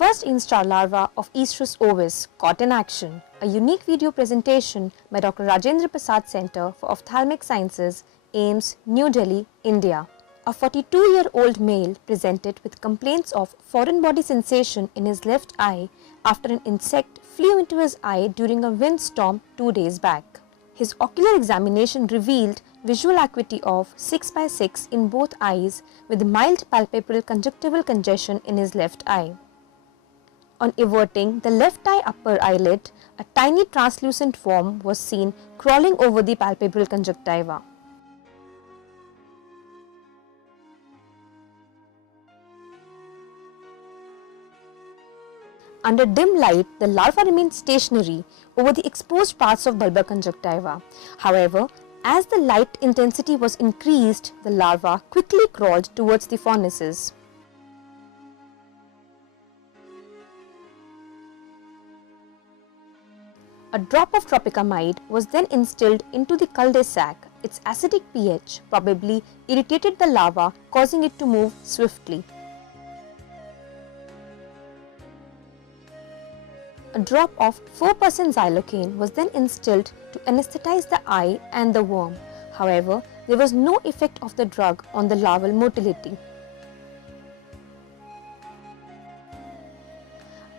first instar larva of Estrus ovis caught in action, a unique video presentation by Dr. Rajendra Prasad Center for Ophthalmic Sciences, AIIMS, New Delhi, India. A 42-year-old male presented with complaints of foreign body sensation in his left eye after an insect flew into his eye during a windstorm 2 days back. His ocular examination revealed visual acuity of 6/6 in both eyes with mild palpebral conjunctival congestion in his left eye. On everting the left eye upper eyelid, a tiny translucent worm was seen crawling over the palpebral conjunctiva. Under dim light, the larva remained stationary over the exposed parts of bulbar conjunctiva. However, as the light intensity was increased, the larva quickly crawled towards the fornices. A drop of tropicamide was then instilled into the cul-de-sac. Its acidic pH probably irritated the larva, causing it to move swiftly. A drop of 4% xylocaine was then instilled to anesthetize the eye and the worm. However, there was no effect of the drug on the larval motility.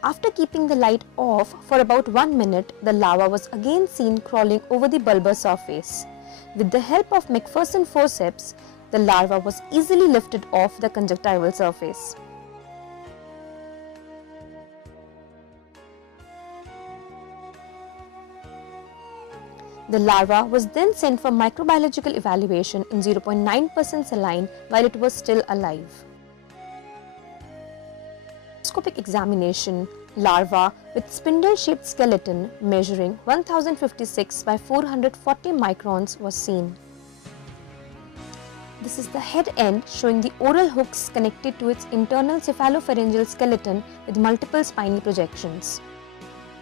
After keeping the light off for about 1 minute, the larva was again seen crawling over the bulbar surface. With the help of McPherson forceps, the larva was easily lifted off the conjunctival surface. The larva was then sent for microbiological evaluation in 0.9% saline while it was still alive. Microscopic examination, larva with spindle-shaped skeleton measuring 1056 by 440 microns was seen. This is the head end showing the oral hooks connected to its internal cephalopharyngeal skeleton with multiple spiny projections.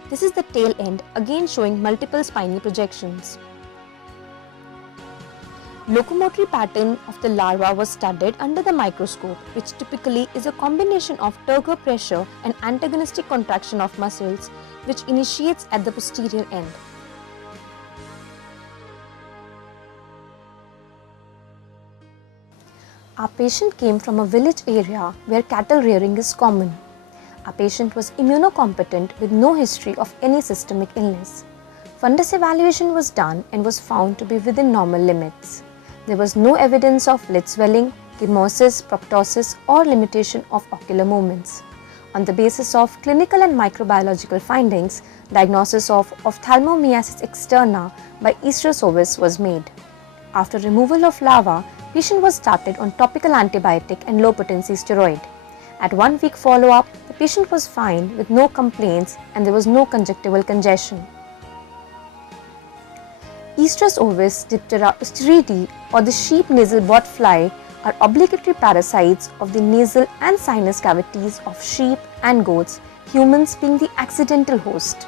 This is the tail end, again showing multiple spiny projections. Locomotory pattern of the larva was studied under the microscope, which typically is a combination of turgor pressure and antagonistic contraction of muscles, which initiates at the posterior end. Our patient came from a village area where cattle rearing is common. Our patient was immunocompetent with no history of any systemic illness. Fundus evaluation was done and was found to be within normal limits. There was no evidence of lid swelling, chemosis, proptosis or limitation of ocular movements. On the basis of clinical and microbiological findings, diagnosis of ophthalmomiasis externa by Estrus ovis was made. After removal of larva, patient was started on topical antibiotic and low potency steroid. At 1 week follow-up, the patient was fine with no complaints and there was no conjunctival congestion. Estrus ovis, Diptera ustreidi or the sheep nasal bot fly are obligatory parasites of the nasal and sinus cavities of sheep and goats, humans being the accidental host.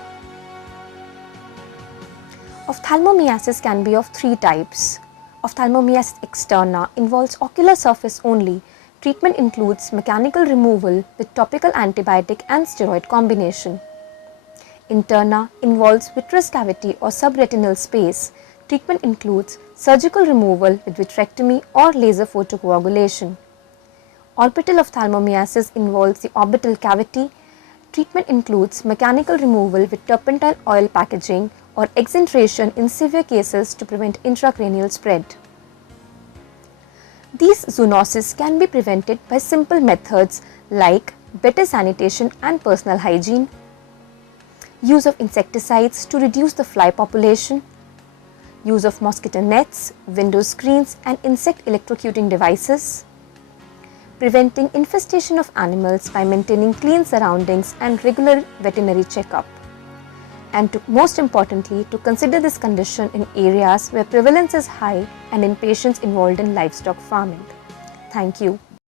Ophthalmomiasis can be of 3 types. Ophthalmomiasis externa involves ocular surface only. Treatment includes mechanical removal with topical antibiotic and steroid combination. Interna involves vitreous cavity or subretinal space. Treatment includes surgical removal with vitrectomy or laser photocoagulation. Orbital ophthalmomiasis involves the orbital cavity. Treatment includes mechanical removal with turpentine oil packaging or exenteration in severe cases to prevent intracranial spread. These zoonoses can be prevented by simple methods like better sanitation and personal hygiene, use of insecticides to reduce the fly population, use of mosquito nets, window screens and insect electrocuting devices, preventing infestation of animals by maintaining clean surroundings and regular veterinary checkup, and most importantly, to consider this condition in areas where prevalence is high and in patients involved in livestock farming. Thank you.